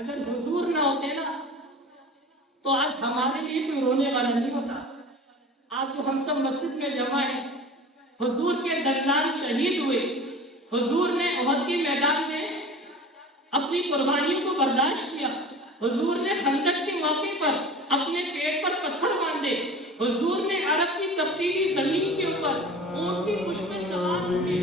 اگر حضور نہ ہوتے نا تو آج ہمارے لیے کوئی رونے والا نہیں ہوتا. آج جو ہم سب مسجد میں جمع ہیں، حضور کے دلال شہید ہوئے. حضور نے احد کے میدان میں اپنی قربانیوں کو برداشت کیا. حضور نے خندق کے موقع پر اپنے پیٹ پر پتھر باندھے. حضور نے عرب کی تبدیلی زمین کے اوپر اونٹ کی پشت میں سوار ہوئے.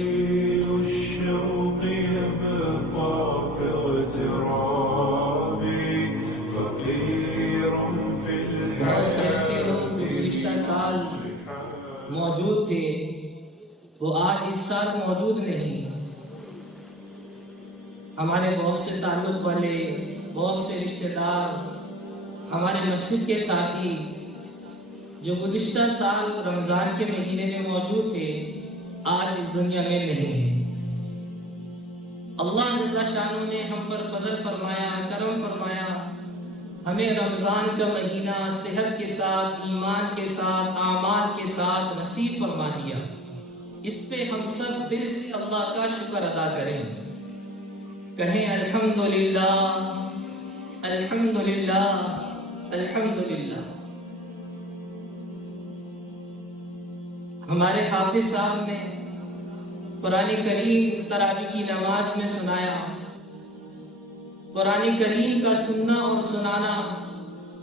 گزشتہ سال موجود تھے وہ آج اس سال موجود نہیں. ہمارے بہت سے تعلق والے، بہت سے رشتہ دار، ہمارے مسجد کے ساتھی جو گزشتہ سال رمضان کے مہینے میں موجود تھے آج اس دنیا میں نہیں ہیں. اللہ جل شانہ نے ہم پر فضل فرمایا، کرم فرمایا، ہمیں رمضان کا مہینہ صحت کے ساتھ، ایمان کے ساتھ، اعمال کے ساتھ نصیب فرما دیا. اس پہ ہم سب دل سے اللہ کا شکر ادا کریں. کہیں الحمدللہ الحمدللہ الحمدللہ. ہمارے حافظ صاحب نے قرآن کریم تراویح کی نماز میں سنایا. قرآن کریم کا سننا اور سنانا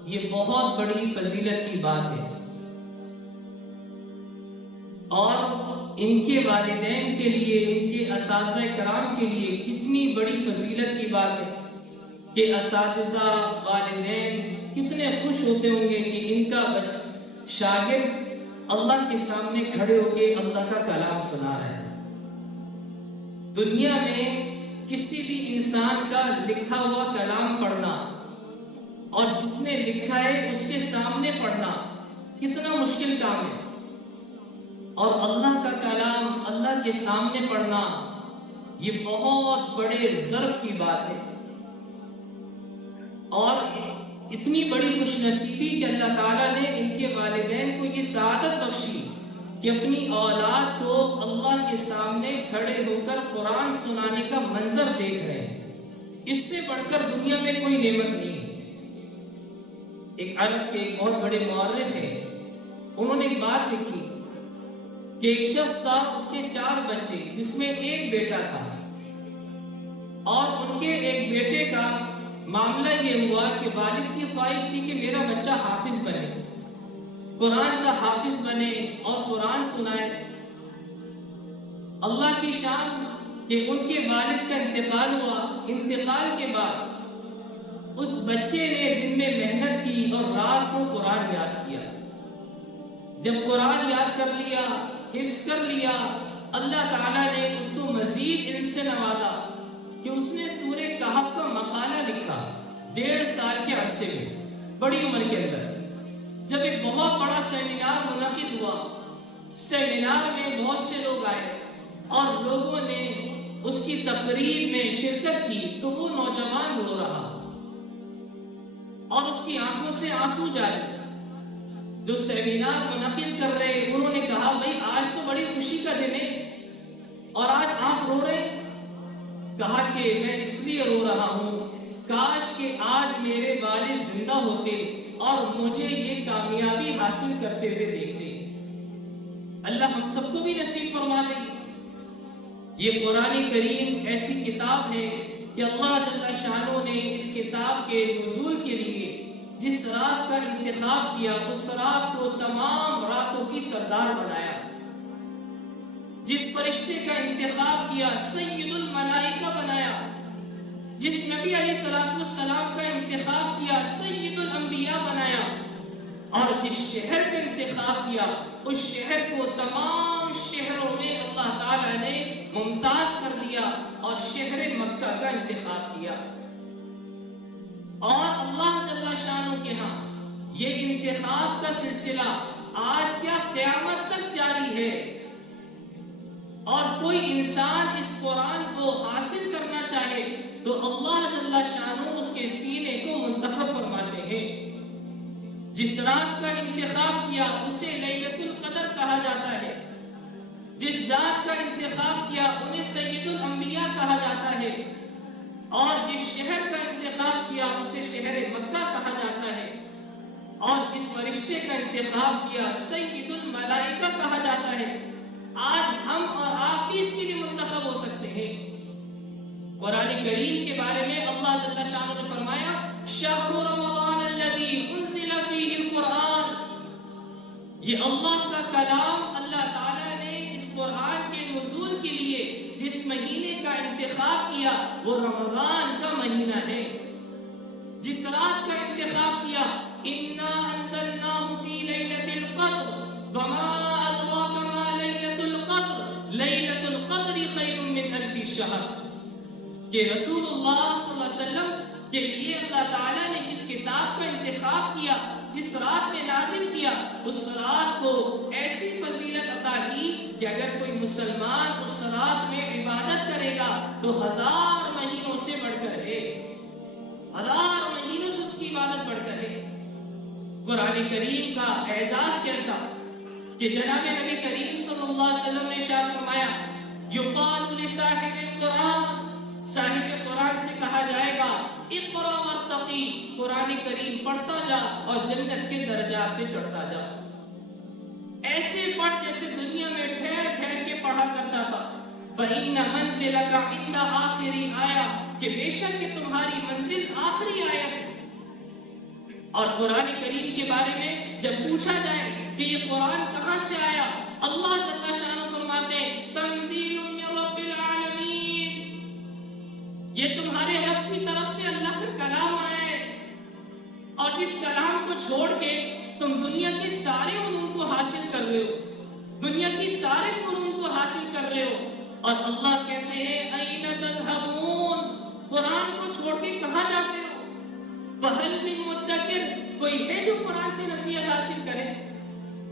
یہ بہت بڑی فضیلت کی بات ہے، اور ان کے والدین کے لیے، ان کے اساتذہ کرام کے لیے کتنی بڑی فضیلت کی بات ہے کہ اساتذہ، والدین کتنے خوش ہوتے ہوں گے کہ ان کا شاگرد اللہ کے سامنے کھڑے ہو کے اللہ کا کلام سنا رہا ہے. دنیا میں کسی بھی انسان کا لکھا ہوا کلام پڑھنا اور جس نے لکھا ہے اس کے سامنے پڑھنا کتنا مشکل کام ہے، اور اللہ کا کلام اللہ کے سامنے پڑھنا یہ بہت بڑے ظرف کی بات ہے. اور اتنی بڑی خوش نصیبی کہ اللہ تعالیٰ نے ان کے والدین کو یہ سعادت بخشی کہ اپنی اولاد کو اللہ کے سامنے کھڑے ہو کر قرآن سنانے کا منظر دیکھ رہے ہیں. اس سے بڑھ کر دنیا میں کوئی نعمت نہیں ہے. ایک عرب کے ایک بہت بڑے مورخ ہیں، انہوں نے ایک بات لکھی کہ ایک شخص تھا، اس کے 4 بچے جس میں ایک بیٹا تھا، اور ان کے ایک بیٹے کا معاملہ یہ ہوا کہ والد کی خواہش تھی کہ میرا بچہ حافظ بنے، قرآن کا حافظ بنے اور قرآن سنائے. اللہ کی شان کہ ان کے والد کا انتقال ہوا. انتقال کے بعد اس بچے نے دن میں محنت کی اور رات کو قرآن یاد کیا. جب قرآن یاد کر لیا، حفظ کر لیا، اللہ تعالیٰ نے اس کو مزید علم سے نوازا کہ اس نے سورہ کہف کا مقالہ لکھا 1.5 سال کے عرصے میں، بڑی عمر کے اندر. جب ایک بہت بڑا سیمینار منعقد ہوا، سیمینار میں بہت سے لوگ آئے اور لوگوں نے اس کی تقریر میں شرکت کی تو وہ نوجوان رو رہا اور اس کی آنکھوں سے آنسو جاری. جو سیمینار منعقد کر رہے انہوں نے کہا بھائی آج تو بڑی خوشی کا دن ہے اور آج آپ رو رہے ہیں. کہا کہ میں اس لیے رو رہا ہوں کاش کہ آج میرے والد زندہ ہوتے اور مجھے یہ کامیابی حاصل کرتے ہوئے دیکھتے. اللہ ہم سب کو بھی نصیب فرما دے. یہ قرآن کریم ایسی کتاب ہے کہ اللہ جل شانہ نے اس کتاب کے نزول کے لیے جس رات کا انتخاب کیا اس رات کو تمام راتوں کی سردار بنایا. جس فرشتے کا انتخاب کیا سید الملائکہ بنایا. جس نبی علیہ السلام کا انتخاب کیا سید الانبیاء بنایا. اور جس شہر کا انتخاب کیا اس شہر کو تمام شہروں میں اللہ تعالیٰ نے ممتاز کر دیا اور شہر مکہ کا انتخاب کیا. اور اللہ جل شانہ کے ہاں یہ انتخاب کا سلسلہ آج کیا قیامت تک جاری ہے. اور کوئی انسان اس قرآن کو حاصل کرنا چاہے تو اللہ جل شانہ اس کے سینے کو منتخب فرماتے ہیں. جس رات کا انتخاب کیا اسے لیلۃ القدر کہا جاتا ہے. جس ذات کا انتخاب کیا انہیں سید الانبیاء کہا جاتا ہے. اور جس شہر کا انتخاب کیا اسے شہر مکہ کہا جاتا ہے، اور جس فرشتے کا انتخاب کیا سید الملائکہ کہا جاتا ہے، آج ہم اور آپ بھی اس کے لیے منتخب ہو سکتے ہیں۔ قرآن کریم کے بارے میں اللہ جل شانہ نے فرمایا شہر رمضان الذی انزل فیہ القرآن، یہ اللہ کا کلام، اللہ تعالیٰ نے اس قرآن کے نزول کے لیے جس مہینے کا انتخاب کیا وہ رمضان کا مہینہ ہے۔ جس رات کا انتخاب کیا اِنَّا أَنزَلْنَاهُ فِي لَيْلَةِ الْقَدْرِ وَمَا أَدْرَاكَ مَا لَيْلَةُ الْقَدْرِ لَيْلَةُ الْقَدْرِ خَيْرٌ مِّنْ أَلْفِ شَهْرٍ، کہ رسول اللہ صلی اللہ علیہ وسلم کے لیے اللہ تعالیٰ نے جس کتاب کا انتخاب کیا، جس رات میں نازل کیا، اس رات کو ایسی فضیلت عطا کی کہ اگر کوئی مسلمان اس رات میں عبادت کرے گا تو 1000 مہینوں سے بڑھ کر ہے، 1000 مہینوں سے اس کی عبادت بڑھ کر ہے۔ قرآن کریم کا اعزاز کیسا کہ جناب نبی کریم صلی اللہ علیہ وسلم نے ارشاد فرمایا یقال لصاحب القرآن، صاحب قرآن سے کہا جائے گا اقرا وارتقی، قرآن کریم پڑھتا جا اور جنت کے درجات پہ چڑھتا جا، ایسے پڑھ جیسے دنیا میں ٹھہر ٹھہر کے پڑھا کرتا تھا۔ وَإِنَّ مَنزِلَكَ عِنْدَ آخِرِ آیَةٍ، کہ بے شک کہ تمہاری منزل آخری آیت ہے۔ اور قرآن کریم کے بارے میں جب پوچھا جائے کہ یہ قرآن کہاں سے آیا، اللہ جل شانہ فرماتے تنزیل من رب العالمین، یہ تمہارے رب کی طرف سے اللہ کا کلام آیا ہے، اور جس کلام کو چھوڑ کے تم دنیا کے سارے علوم کو حاصل کر رہے ہو، دنیا کی سارے فنون کو حاصل کر رہے ہو، اور اللہ کہتے ہیں اَيْنَ تَذْهَبُونَ، قرآن کو چھوڑ کے کہاں جاتے ہو؟ وَهَلْ مِن مُدَّكِرٍ، کوئی ہے جو قرآن سے نصیحت حاصل کرے؟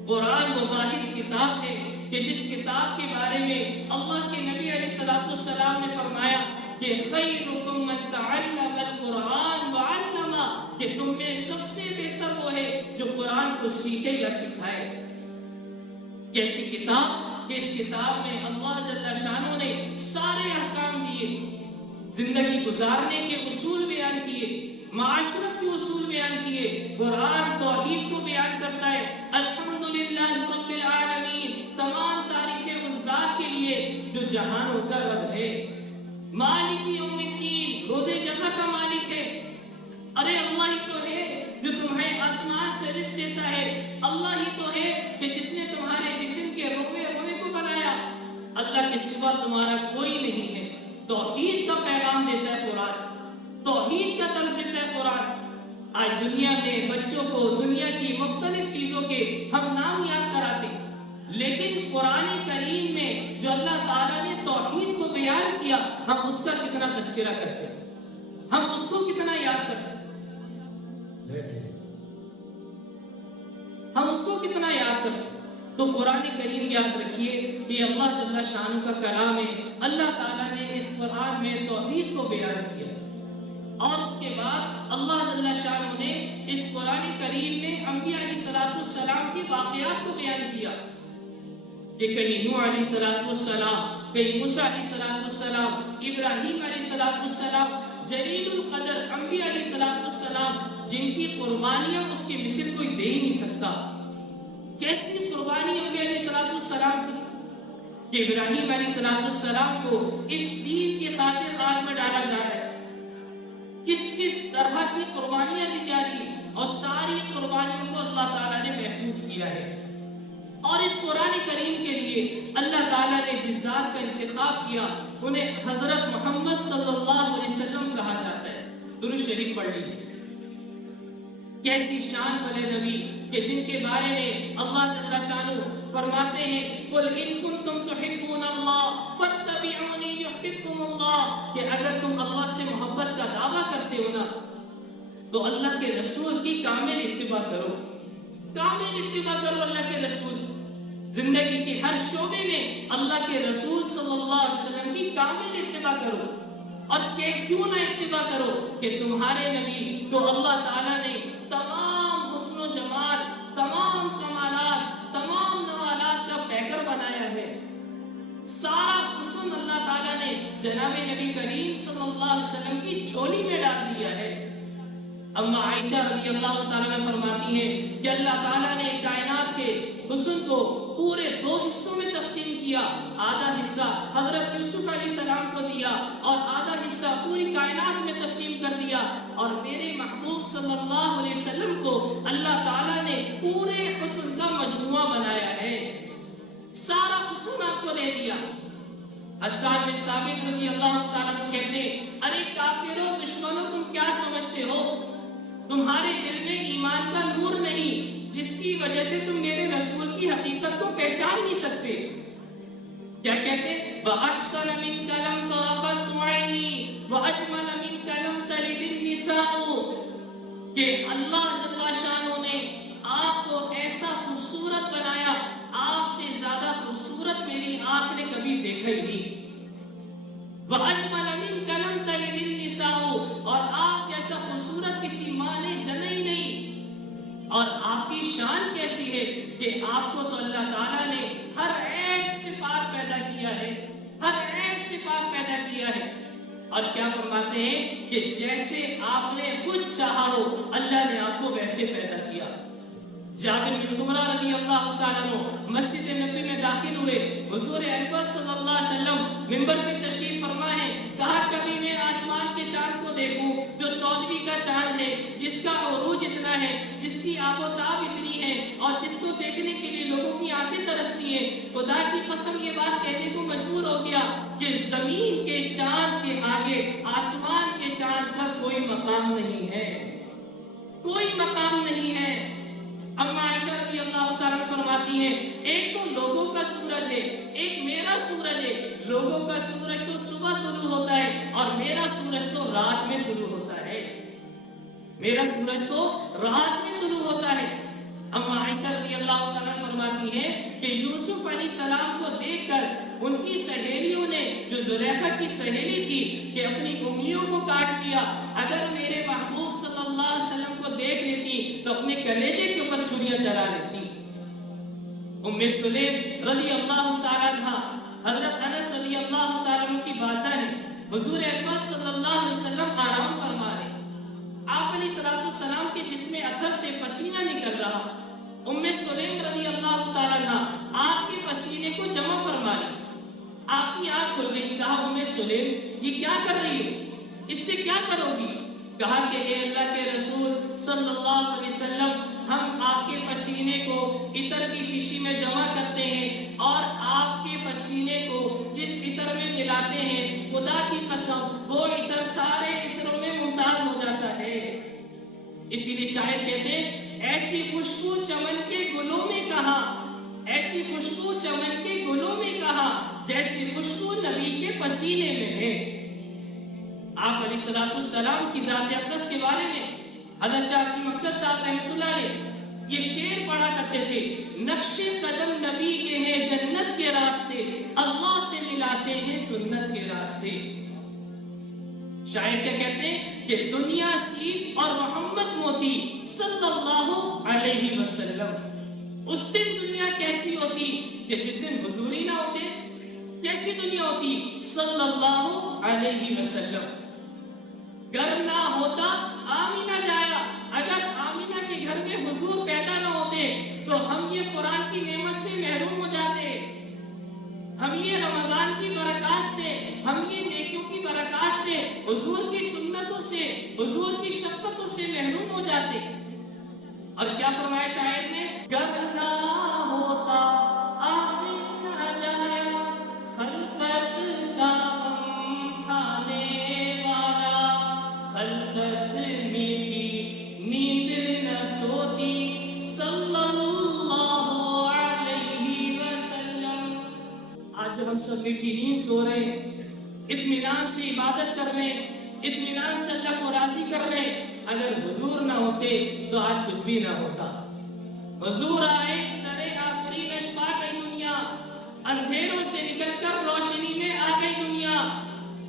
قرآن وہ واحد کتاب ہے کہ جس کتاب کے بارے میں اللہ کے نبی علیہ الصلوۃ والسلام نے فرمایا کہ خیرکم من تعلم القرآن وعلمہ، کہ تم میں سب سے بہتر وہ ہے جو قرآن کو سیکھے یا سکھائے۔ کیسی کتاب کہ اس کتاب میں اللہ جل شانہ نے سارے احکام دیے، زندگی گزارنے کے اصول بیان کیے، معاشرت کے اصول بیان کیے۔ قرآن توحید کو بیان کرتا ہے، الحمدللہ رب العالمین، تمام تعریفیں اس ذات کے لیے جو جہانوں کا رب ہے، مالک یوم الدین، روز جزا کا مالک ہے۔ ارے اللہ ہی تو ہے جو تمہیں آسمان سے رزق دیتا ہے، اللہ ہی تو ہے کہ جس نے تمہارے جسم کے روئے روئے کو بنایا، اللہ کے سوا تمہارا کوئی نہیں ہے۔ توحید کا پیغام دیتا ہے قرآن، توحید کا درس دیتا ہے قرآن۔ آج دنیا میں بچوں کو دنیا کی مختلف چیزوں کے ہم نام یاد کراتے، لیکن قرآن کریم میں جو اللہ تعالیٰ نے توحید کو بیان کیا، ہم اس کا کتنا تذکرہ کرتے ہیں، ہم اس کو کتنا یاد کرتے ہیں، ہم اس کو کتنا یاد کرتے ہیں۔ تو قرآن کریم یاد رکھیے کہ اللہ جل شانہ کا کلام ہے، اللہ تعالیٰ نے اس قرآن میں توحید کو بیان کیا، اور اس کے بعد اللہ جل شانہ نے اس قرآن کریم میں انبیاء علیہ السلام کی واقعات کو بیان کیا کہ کہیں نوح علیہ السلام، کہیں موسیٰ علیہ السلام، ابراہیم علیہ السلام، جلیل القدر انبیاء علیہ السلام، جن کی قربانیاں اس کے مثل کوئی دے ہی نہیں سکتا۔ کیسی قربانی انبیاء علیہ السلام کی کہ ابراہیم علیہ السلام کو اس دین کی خاطر آگ میں ڈالا جا رہا ہے، کس کس طرح کی قربانیاں دی جا رہی ہیں، اور ساری قربانیوں کو اللہ تعالیٰ نے محفوظ کیا ہے۔ اور اس قرآن کریم کے لیے اللہ تعالیٰ نے جس ذات کا انتخاب کیا انہیں حضرت محمد صلی اللہ علیہ وسلم کہا جاتا ہے۔ درود شریف پڑھ لیجیے۔ کیسی شان والے نبی کہ جن کے بارے میں اللہ جل شانہ فرماتے ہیں قل ان کنتم تحبون اللہ فاتبعونی یحببکم اللہ، کہ اگر تم اللہ سے محبت کا دعویٰ کرتے ہو نا تو اللہ کے رسول کی کامل اتباع کرو، کامل اتباع کرو اللہ کے رسول، زندگی کے ہر شعبے میں اللہ کے رسول صلی اللہ علیہ وسلم کی کامل اتباع کرو۔ اور کیوں نہ اتباع کرو کہ تمہارے نبی کو اللہ تعالیٰ نے تمام حسن و جمال، تمام کمالات، تمام نوالات کا پیکر بنایا ہے، سارا حسن حسن اللہ تعالیٰ نے جناب نبی کریم صلی اللہ علیہ وسلم کی جھولی میں ڈال دیا ہے۔ اما عائشہ رضی اللہ تعالیٰ نے فرماتی ہیں کہ اللہ تعالیٰ نے کائنات کے حسن کو پورے 2 حصوں میں تقسیم کیا، آدھا حصہ حضرت یوسف علیہ السلام کو دیا اور آدھا حصہ پوری کائنات میں تقسیم کر دیا، اور میرے محبوب صلی اللہ علیہ وسلم کو اللہ تعالیٰ نے پورے حسن کا مجموعہ بنایا ہے، سارا حسن آپ کو دے دیا۔ حسان بن ثابت رضی اللہ تعالیٰ عنہ کہتے ہیں، ارے کافروں، دشمنوں، تم کیا سمجھتے ہو؟ تمہارے دل میں ایمان کا نور نہیں، جس کی وجہ سے تم میرے رسول کی حقیقت کو پہچان نہیں سکتے۔ کیا کہتے ہیں؟ وَأَحْسَنَ مِنْكَ لَمْ تَرَقَتْ عَيْنِي وَأَجْمَلَ مِنْكَ لَمْ تَلِدِ النِّسَاءُ، کہ اللہ جل شانہ نے آپ کو ایسا خوبصورت بنایا، آپ سے زیادہ خوبصورت میری آنکھ نے کبھی دیکھا ہی نہیں۔ وَأَجْمَلَ مِنْكَ لَمْ تَلِدِ النِّسَاءُ، اور آپ جیسا خوبصورت کسی ماں نے جنا ہی نہیں۔ اور آپ کی شان کیسی ہے کہ آپ کو تو اللہ تعالیٰ نے ہر ایک صفات پیدا کیا ہے، ہر ایک صفات پیدا کیا ہے۔ اور کیا فرماتے ہیں کہ جیسے آپ نے خود چاہا ہو، اللہ نے آپ کو ویسے پیدا کیا۔ جابر بن سمرہ رضی اللہ تعالیٰ عنہ مسجد نبی میں داخل ہوئے، حضور اکبر صلی اللہ علیہ وسلم منبر پہ تشریف فرما ہے، کہا کبھی میں آسمان کے چاند کو دیکھوں جو 14ویں کا چاند ہے، جس کا عروج اتنا ہے، جس کی آب و تاب اتنی ہے، اور جس کو دیکھنے کے لیے لوگوں کی آنکھیں ترستی ہیں، خدا کی قسم یہ بات کہنے کو مجبور ہو گیا کہ زمین کے چاند کے آگے آسمان کے چاند کا کوئی مقام نہیں ہے، کوئی مقام نہیں ہے۔ اما عائشہ رضی اللہ تعالیٰ فرماتی ہیں، ایک تو لوگوں کا سورج ہے، ایک میرا سورج ہے۔ لوگوں کا سورج تو صبح طلوع ہوتا ہے اور میرا سورج تو رات میں طلوع ہوتا ہے، میرا سورج تو رات میں طلوع ہوتا ہے۔ اما عائشہ رضی اللہ تعالیٰ فرماتی ہیں کہ یوسف علیہ السلام کو دیکھ کر ان کی سہیلیوں نے، جو زلیخا کی سہیلی تھی، کہ اپنی انگلیوں کو کاٹ دیا، اگر میرے محبوب صلی اللہ علیہ وسلم کو دیکھ لیتی تو اپنے کلیجے کے اوپر چھریاں چلا لیتی۔ ام سلیم رضی اللہ تعالیٰ عنہ، حضرت انس رضی اللہ تعالیٰ عنہ کی باتیں ہیں، حضور اکبر صلی اللہ علیہ وسلم آرام فرما رہے، آپ علیہ السلام کے جسم اثر سے پسینہ نکل رہا، ام سلیم رضی اللہ تعالیٰ عنہ آپ کے پسینے کو جمع فرما لی، آپ کی آنکھ کھل گئی، کہا ام سلیم یہ کیا کر رہی ہو، اس سے کیا کرو گی؟ کہا کہ اے اللہ کے رسول صلی اللہ علیہ وسلم، ہم آپ کے پسینے کو عطر کی شیشی میں جمع کرتے ہیں اور آپ کے پسینے کو جس عطر میں ملاتے ہیں، خدا کی قسم وہ عطر سارے عطروں میں ممتاز ہو جاتا ہے۔ اسی لیے شاعر کہتے ہیں، ایسی خوشبو چمن کے گلوں میں کہاں، ایسی خوشبو چمن کے گلوں میں کہاں، جیسی خوشبو نبی کے پسینے میں ہے۔ آپ علیہ السلام کی ذات اقدس کے بارے میں حضرت شاہ کی مقدس صاحب رحمۃ اللہ علیہ یہ شعر پڑھا کرتے تھے، نقش قدم نبی کے ہیں جنت کے راستے، اللہ سے ملاتے ہیں سنت کے راستے۔ شاعر کیا کہتے ہیں کہ دنیا سیب اور محمد موتی صلی اللہ علیہ وسلم، اس دن دنیا کیسی ہوتی کہ جس دن حضور ہی نہ ہوتے، کیسی دنیا ہوتی صلی اللہ علیہ وسلم۔ گھر نہ ہوتا آمینہ جایا، اگر آمینہ کے گھر میں حضور پیدا نہ ہوتے تو ہم یہ قرآن کی نعمت سے محروم ہو جاتے، ہم یہ رمضان کی برکات سے، ہم یہ نیکیوں کی برکات سے، حضور کی سنتوں سے، حضور کی شفقتوں سے محروم ہو جاتے۔ اور کیا فرمایا شاعر نے، گھر نہ ہوتا آمینہ جایا، خلقت کا غم کھانے والا، خلقت میٹھی نیند نہ سوتی صلی اللہ علیہ وسلم۔ آج جو ہم سب میٹھی نیند سو رہے ہیں، اطمینان سے عبادت کر رہے ہیں، اطمینان سے اللہ کو راضی کر رہے ہیں، اگر حضور نہ ہوتے تو آج کچھ بھی نہ ہوتا۔ حضور آئے سرے آفرین اشبا گئی دنیا، اندھیروں سے نکل کر روشنی میں آ گئی دنیا،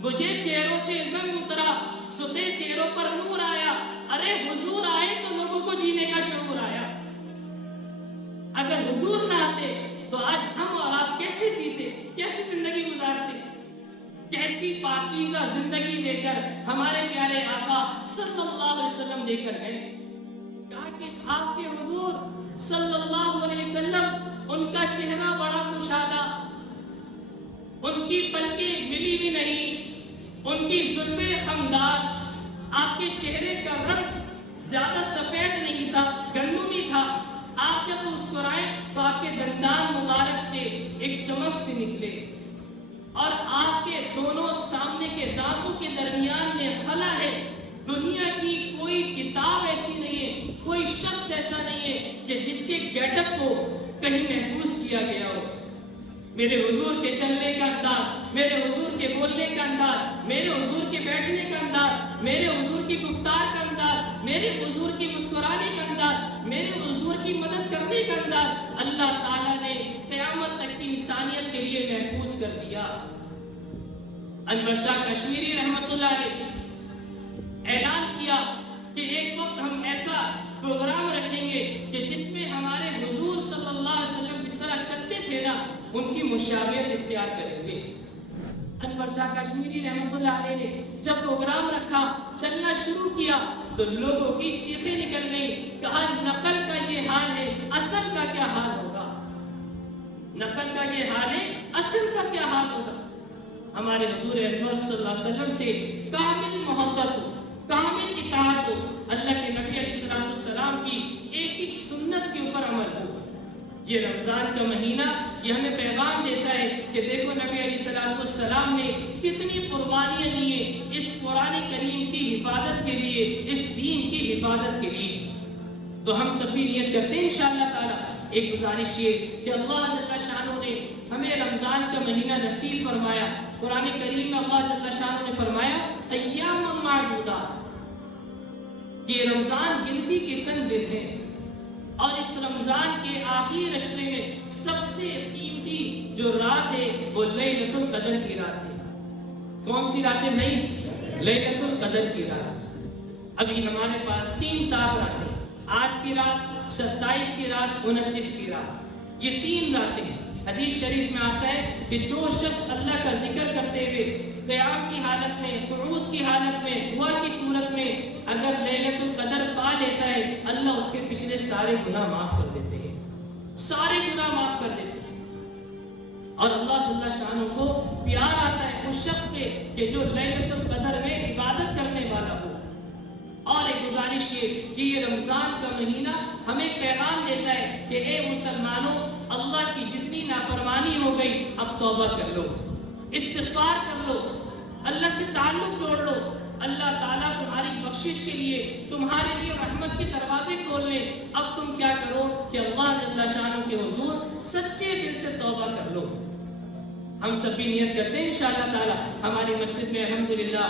مجھے چہروں سے زنگ اترا، ستے چہروں پر نور آیا۔ ارے حضور آئے تو لوگوں کو جینے کا شعور آیا۔ اگر حضور نہ آتے تو آج ہم اور آپ کیسے جیتے، کیسے زندگی گزارتے؟ پاکیزہ زندگی دے کر ہمارے پیارے آقا صلی اللہ علیہ وسلم دے کر گئے. کہا کہ آپ کے حضور صلی اللہ علیہ وسلم ان کا چہرہ بڑا کشادہ، ان کی پلکیں ملی بھی نہیں، ان کی زلفیں خمدار، آپ کے چہرے کا رنگ زیادہ سفید نہیں تھا، گندمی تھا. آپ جب مسکرائے تو آپ کے دندان مبارک سے ایک چمک سے نکلے، اور آپ کے دونوں سامنے کے دانتوں کے درمیان میں خلا ہے. دنیا کی کوئی کتاب ایسی نہیں ہے، کوئی شخص ایسا نہیں ہے کہ جس کے گیٹ اپ کو کہیں محفوظ کیا گیا ہو. میرے حضور کے چلنے کا انداز، میرے حضور کے بولنے کا انداز، میرے حضور کے بیٹھنے کا انداز، میرے حضور کی گفتار کا انداز، میرے حضور کی مسکرانے کا انداز، میرے حضور کی مدد کرنے کا انداز اللہ تعالیٰ نے قیامت تک کی انسانیت کے لیے محفوظ کر دیا. انور شاہ کشمیری رحمت اللہ علیہ اعلان کیا کہ ایک وقت ہم ایسا پروگرام رکھیں گے کہ جس میں ہمارے حضور صلی اللہ علیہ وسلم جس طرح چلتے تھے نا، ان کی مشابہت اختیار کریں گے. انور شاہ کشمیری رحمت اللہ علیہ نے جب پروگرام رکھا، چلنا شروع کیا تو لوگوں کی چیخیں نکل گئی. کہا نقل کا یہ حال ہے، اصل کا کیا حال ہوگا؟ نقل کا یہ حال ہے، اصل کا کیا حال ہوگا؟ ہمارے حضور انور صلی اللہ علیہ وسلم سے کامل محبت ہو، کامل اطاعت ہو، اللہ کے نبی علیہ السلام کی ایک ایک سنت کے اوپر عمل ہو. یہ رمضان کا مہینہ یہ ہمیں پیغام دیتا ہے کہ دیکھو نبی علیہ السلام نے کتنی قربانیاں دی ہیں اس قرآن کریم کی حفاظت کے لیے، اس دین کی حفاظت کے لیے. تو ہم سب بھی نیت کرتے ہیں انشاءاللہ تعالیٰ. ایک گزارش یہ کہ اللہ جل شانہ نے ہمیں رمضان کا مہینہ نصیب فرمایا. قرآن کریم میں اللہ جل شانہ نے فرمایا ایام معدودات، کہ رمضان گنتی کے چند دن ہیں، اور اس رمضان کے آخری عشرے میں سب سے قیمتی جو رات ہے وہ لیلۃ القدر کی رات ہے. کون سی رات ہے بھائی؟ لیلۃ القدر کی رات. ابھی ہمارے پاس 3 تاک راتیں، آج کی رات، 27 کی رات، 29 کی رات، یہ 3 راتیں ہیں. حدیث شریف میں آتا ہے کہ جو شخص اللہ کا ذکر کرتے ہوئے قیام کی حالت میں، قعود کی حالت میں، دعا کی صورت میں اگر لیلۃ القدر پا لیتا ہے، اللہ اس کے پچھلے سارے گناہ معاف کر دیتے ہیں، سارے گناہ معاف کر دیتے ہیں. اور اللہ جل شانہ کو پیار آتا ہے اس شخص پہ کہ جو لیلۃ القدر میں عبادت کرنے والا ہو. اور ایک گزارش یہ کہ یہ رمضان کا مہینہ ہمیں پیغام دیتا ہے کہ اے مسلمانوں، اللہ کی جتنی نافرمانی ہو گئی اب توبہ کر لو، استغفار کر لو، اللہ سے تعلق جوڑ لو. اللہ تعالیٰ تمہاری بخشش کے لیے، تمہارے لیے رحمت کے دروازے کھول لے. اب تم کیا کرو کہ اللہ جل شانہ کے حضور سچے دل سے توبہ کر لو. ہم سب بھی نیت کرتے ہیں انشاءاللہ تعالیٰ. ہماری مسجد میں الحمدللہ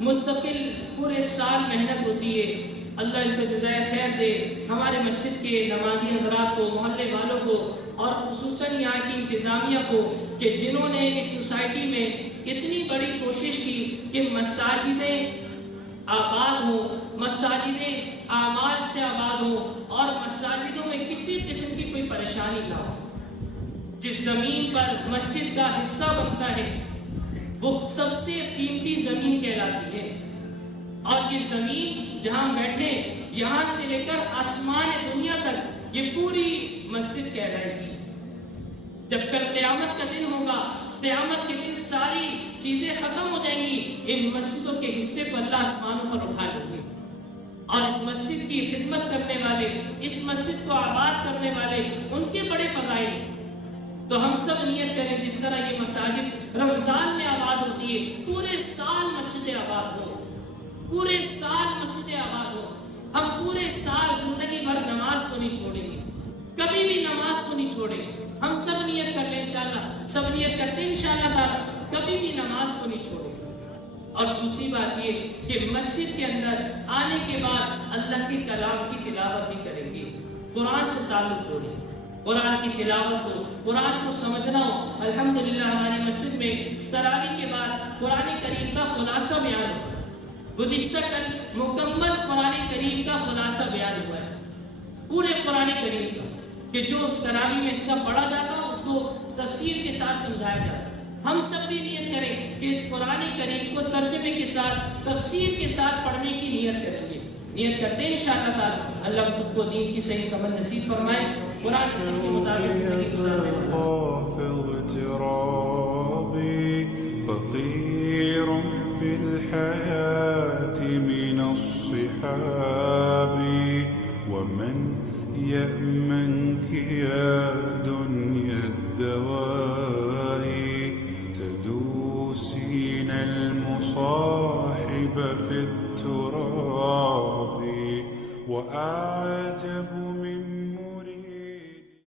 مستقل پورے سال محنت ہوتی ہے، اللہ ان کو جزائے خیر دے. ہمارے مسجد کے نمازی حضرات کو، محلے والوں کو، اور خصوصاً یہاں کی انتظامیہ کو کہ جنہوں نے اس سوسائٹی میں اتنی بڑی کوشش کی کہ مساجدیں آباد ہوں، مساجدیں اعمال سے آباد ہوں، اور مساجدوں میں کسی قسم کی کوئی پریشانی نہ ہو. جس زمین پر مسجد کا حصہ بنتا ہے وہ سب سے قیمتی زمین کہلاتی ہے. اور یہ زمین جہاں بیٹھے یہاں سے لے کر آسمان دنیا تک یہ پوری مسجد کہلائے گی. جب کل قیامت کا دن ہوگا، قیامت کے دن ساری چیزیں ختم ہو جائیں گی، ان مسجدوں کے حصے کو اللہ آسمانوں پر اٹھا لیں گے. اور اس مسجد کی خدمت کرنے والے، اس مسجد کو آباد کرنے والے، ان کے بڑے فضائل ہیں. تو ہم سب نیت کریں جس طرح یہ مساجد رمضان میں آباد ہوتی ہے، پورے سال مسجدیں آباد ہو، پورے سال مسجدیں آباد ہو. ہم پورے سال زندگی بھر نماز کو نہیں چھوڑیں گے، کبھی بھی نماز کو نہیں چھوڑیں گے. ہم سب نیت کر لیں انشاءاللہ، سب نیت کرتے ہیں انشاءاللہ تعالیٰ کبھی بھی نماز کو نہیں چھوڑیں گے. اور دوسری بات یہ کہ مسجد کے اندر آنے کے بعد اللہ کے کلام کی تلاوت بھی کریں گے، قرآن سے تعلق جوڑیں، قرآن کی تلاوت ہو، قرآن کو سمجھنا ہو. الحمدللہ ہماری مسجد میں تراویح کے بعد قرآن کریم کا خلاصہ بیان ہوتا ہے. گزشتہ کل مکمل قرآن کریم کا خلاصہ بیان ہوا ہے، پورے قرآن کریم کا، کہ جو تراویح میں حصہ پڑھا جاتا اس کو تفسیر کے ساتھ سمجھایا جاتا. ہم سب بھی نیت کریں کہ اس قرآن کریم کو ترجمے کے ساتھ تفسیر کے ساتھ پڑھنے کی نیت کریں گے. نیت کرتے ہیں انشاءاللہ تعالی. اللہ سب کو دین کی صحیح سمجھ نصیب فرمائے. قرآن اس کے مطابق زندگی گزارنے فقير في الحياة من الصحاب ومن يأمنك يا دنيا الدواهي تدوسين المصاحب في التراب وأعجب من